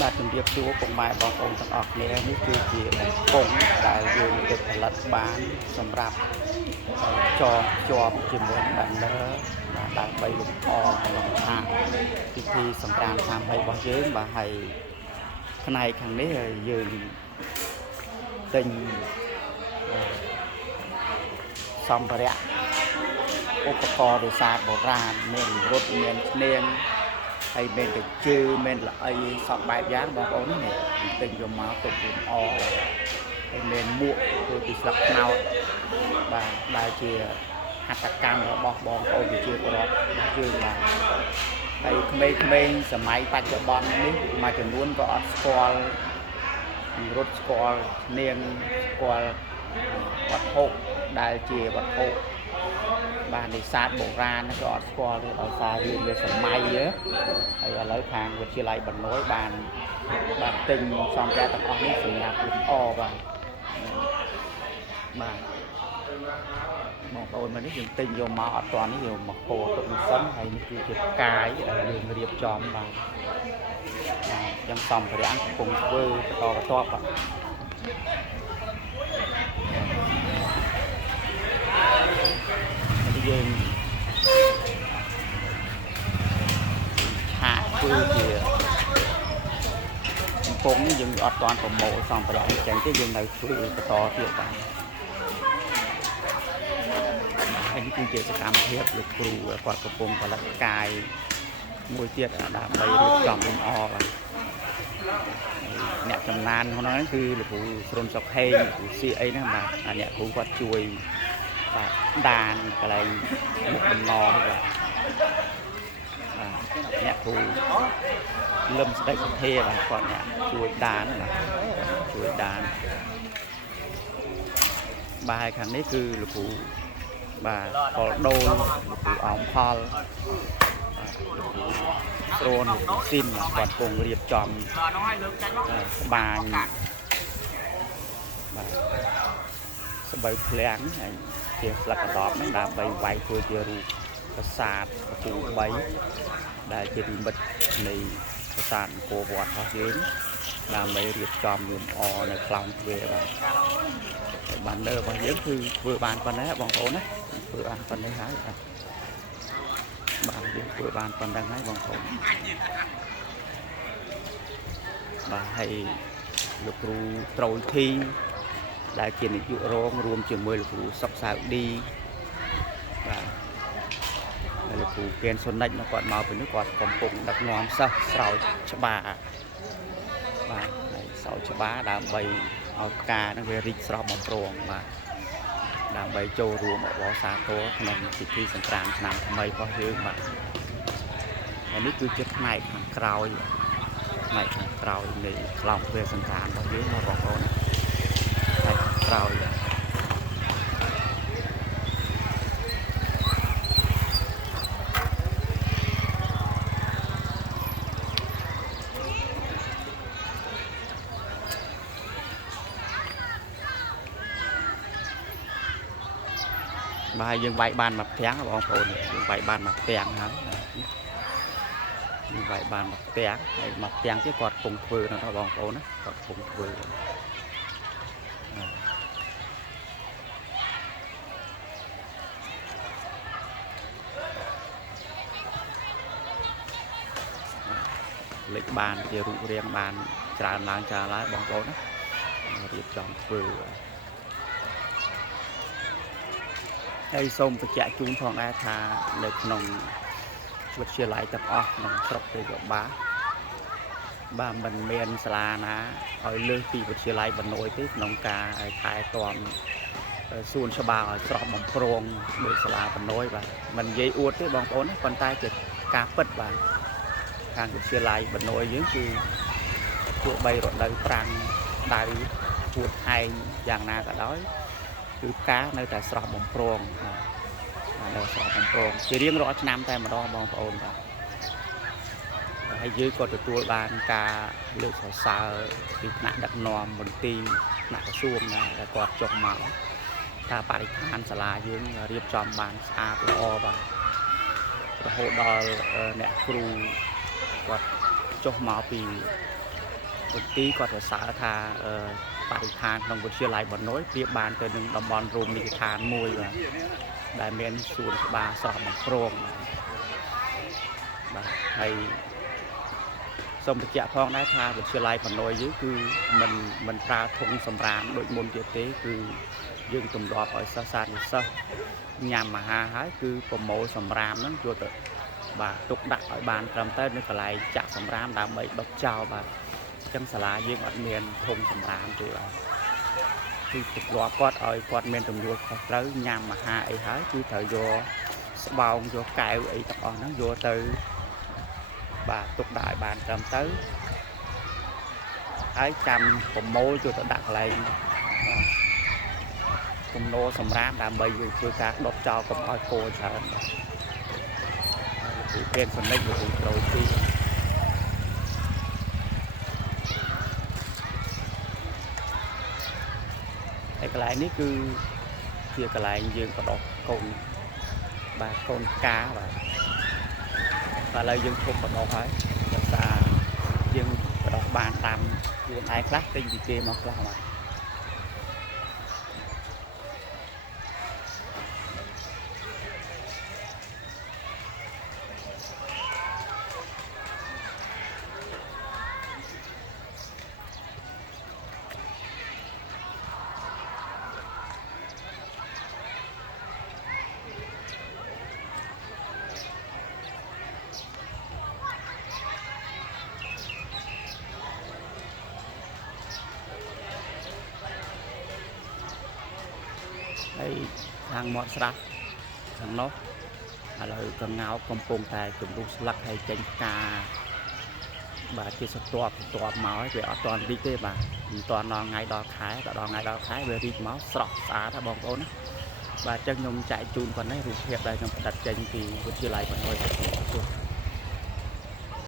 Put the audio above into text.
បាទជំរាបសួរពុកម៉ែបងប្អូនទាំងអស់គ្នានេះគឺជាពងដែលយើងទៅផលិតបានសម្រាប់ចងភ្ជាប់ជាមួយ banner បាទដើម្បីលម្អក្នុងឆាកពិធីសង្ក្រាន្តឆ្នាំថ្មីរបស់យើងបាទហើយផ្នែកខាងនេះយើងទិញសម្ភារៈឧបករណ៍នេសាទបុរាណមានរត់មានឈ្នាងហើយមានតែជើមានល្អីសពបែបយ៉ាងបងប្អូននេះទិញយកមកទុកលម្អហើយមានមួកធ្វើពីស្លឹកត្នោតបាទដែលជាហត្ថកម្មរបស់បងប្អូនប្រជាពលរដ្ឋយើងបាទហើយក្មេងៗសម័យបច្ចុប្បន្ននេះមួយចំនួនក៏អត់ស្គាល់រត់ស្គាល់នាងស្គាល់វត្ថុដែលជាវត្ថុបាទនេសាទបុរាណក៏អត់ស្គាល់ទេដោយសារវាសម័យហើយឥឡូវខាងវិទ្យាល័យបណ្ណួយបានទិញសម្ភារៈទាំងអស់នេះសម្រាប់លម្អបាទបងប្អូនមកនេះយើងទិញយកមកអត់ទាន់នេះយកមកពោទុកនេះសិនហើយនេះគឺជាផ្កាយដែលយើងរៀបចំបាទអញ្ចឹងសម្ភារៈកំពុងធ្វើបន្តបាទយើងឆាកធ្វើជាកំពុងនេះយើងអត់ទាន់ប្រមូលសម្ភារៈអញ្ចឹងទេយើងនៅធ្វើបន្តទៀតបាទហើយនេះគឺជាសកម្មភាពលោកគ្រូគាត់កំពុងផលិតផ្កាយមួយទៀតដើម្បីរៀបចំលម្អបាទអ្នកចំណានក្នុងហ្នឹងគឺលោកគ្រូស្រុនសុកហេងគ្រូសៀអីហ្នឹងបាទអ្នកគ្រូគាត់ជួយបាទដានកន្លែងមុខដំណនេះបាទអ្នកគ្រូលឹមស្ដេចសុធាបាទគាត់អ្នកជួយដានបាទជួយដានបាទខាងនេះគឺលោកគ្រូបាទផលដូនលោកគ្រូអមផលស្រូនស៊ីនគាត់កំពុងរៀបចំក្បាញបាទស្បូវភ្លាំងហើយជាស្លឹកកណ្ដប់ហ្នឹងដើម្បីវាយធ្វើជារូបប្រាសាទពូ3ដែលជានិមិត្តនៃប្រាសាទអង្គរវត្តរបស់យើងដើម្បីរៀបចំលម្អនៅខ្លោងទ្វារបាទហើយបានលើរបស់យើងគឺធ្វើបានប៉ុណ្ណេះបងប្អូនណាធ្វើបានប៉ុណ្ណេះហើយបាទយើងធ្វើបានប៉ុណ្ណឹងហើយបងប្អូនបាទហើយលោកគ្រូត្រូលធីដែលជានាយករងរួមជាមួយលោកគ្រូសុកសាវឌីបាទហើយលោកគ្រូកេនសុនិចគាត់មកពីនេះគាត់កំពុងដឹកនាំសិស្សស្រោចច្បារបាទហើយស្រោចច្បារដើម្បីឲ្យផ្កានឹងវារីកស្រស់បំព្រងបាទដើម្បីចូលរួមអបអរសាទរក្នុងពិធីសង្ក្រាន្តឆ្នាំថ្មីរបស់យើងបាទហើយនេះគឺជាផ្នែកខាងក្រោយផ្នែកខាងក្រោយនៃខ្លោងទ្វារសង្ក្រាន្តរបស់យើងណាបងប្អូនផ្នែកខាងក្រោយបាទយើងវាយបានមកផ្ទាំងបងប្អូនយើងវាយបានមកផ្ទាំងហើយយើងវាយបានមកផ្ទាំងហើយមកផ្ទាំងទៀតគាត់កំពុងធ្វើណាបងប្អូនណាគាត់កំពុងធ្វើលេចបានជារូបរាងបានច្រើនឡើងហើយបងប្អូនណារៀបចំធ្វើហើយសូមបញ្ជាក់ជូនផងដែរថានៅក្នុងវិទ្យាល័យទាំងអស់ក្នុងស្រុកទេវបាទមិនមានសាលាណាឲ្យលើសពីវិទ្យាល័យបណ្ណួយទេក្នុងការថែទាំសួនច្បារឲ្យស្រស់បំព្រងដោយសាលាបណ្ណួយបាទមិននិយាយអួតទេបងប្អូនប៉ុន្តែជាការពិតបាទខាងវិទ្យាល័យបណ្ណួយយើងគឺទោះបីរដូវប្រាំងដៅពួតហែងយ៉ាងណាក៏ដោយគឺផ្កានៅតែស្រស់បំព្រងបាទនៅស្រស់បំព្រងជារៀងរាល់ឆ្នាំតែម្ដងបងប្អូនបាទហើយយើងក៏ទទួលបានការលើកសរសើរពីថ្នាក់ដឹកនាំមន្ទីរថ្នាក់ក្រសួងណាដែលគាត់ចុះមកថាបរិស្ថានសាលាយើងរៀបចំបានស្អាតល្អបាទរហូតដល់អ្នកគ្រូគាត់ចុះមកពី một tí có thể xả thà tại than trong một chia lại một nối tiếp bàn từ những đồng bọn rùm đi than mùi và đại miền xuống ba sọ bằng prong và hay xong được chạm phong đá tha một chia lại một nối dưới cứ mình ra thùng sầm rán đội môn địa tế cứ dương tùng đọp ở xa xa như sau nhằm mà ha hái cứ có mẫu sầm rán nó vô tự và tục đặt ở bàn trầm tên nó lại chạm sầm rán đã bị độc trao và chân xà lá dương ở miền thùng sầm rán thì là thì tục đọp quạt miền tùng vô tới nhằm mà ha ấy hái cứ thời vô bao vô cài ấy tập nó vô từ và tục đại bàn trầm tới ấy trăm cùng môi cho tự đặt lại cùng nô sầm rán đã bị chưa cả độc trao cùng coi cô chờ thì bên phần này rồi thì cái lại ní cứ chia cái lại dương có đọc con bà con cá và lời dương không có đọc hết là dương có đọc bàn tạm dương ai khác trên gì kia mà qua mà đây thang mọt sạch thằng nó là cầm ngáo cầm pông tài cầm đu lắc hay chanh cà bà chỉ sập toạp máu về ở toàn đi tê bà toàn nó ngày đó khái về đi máu sọt xá ra bong ốn bà chân nhung chạy chun còn đấy rụt thiệt đây trong đặt chân thì vừa chia lại một hồi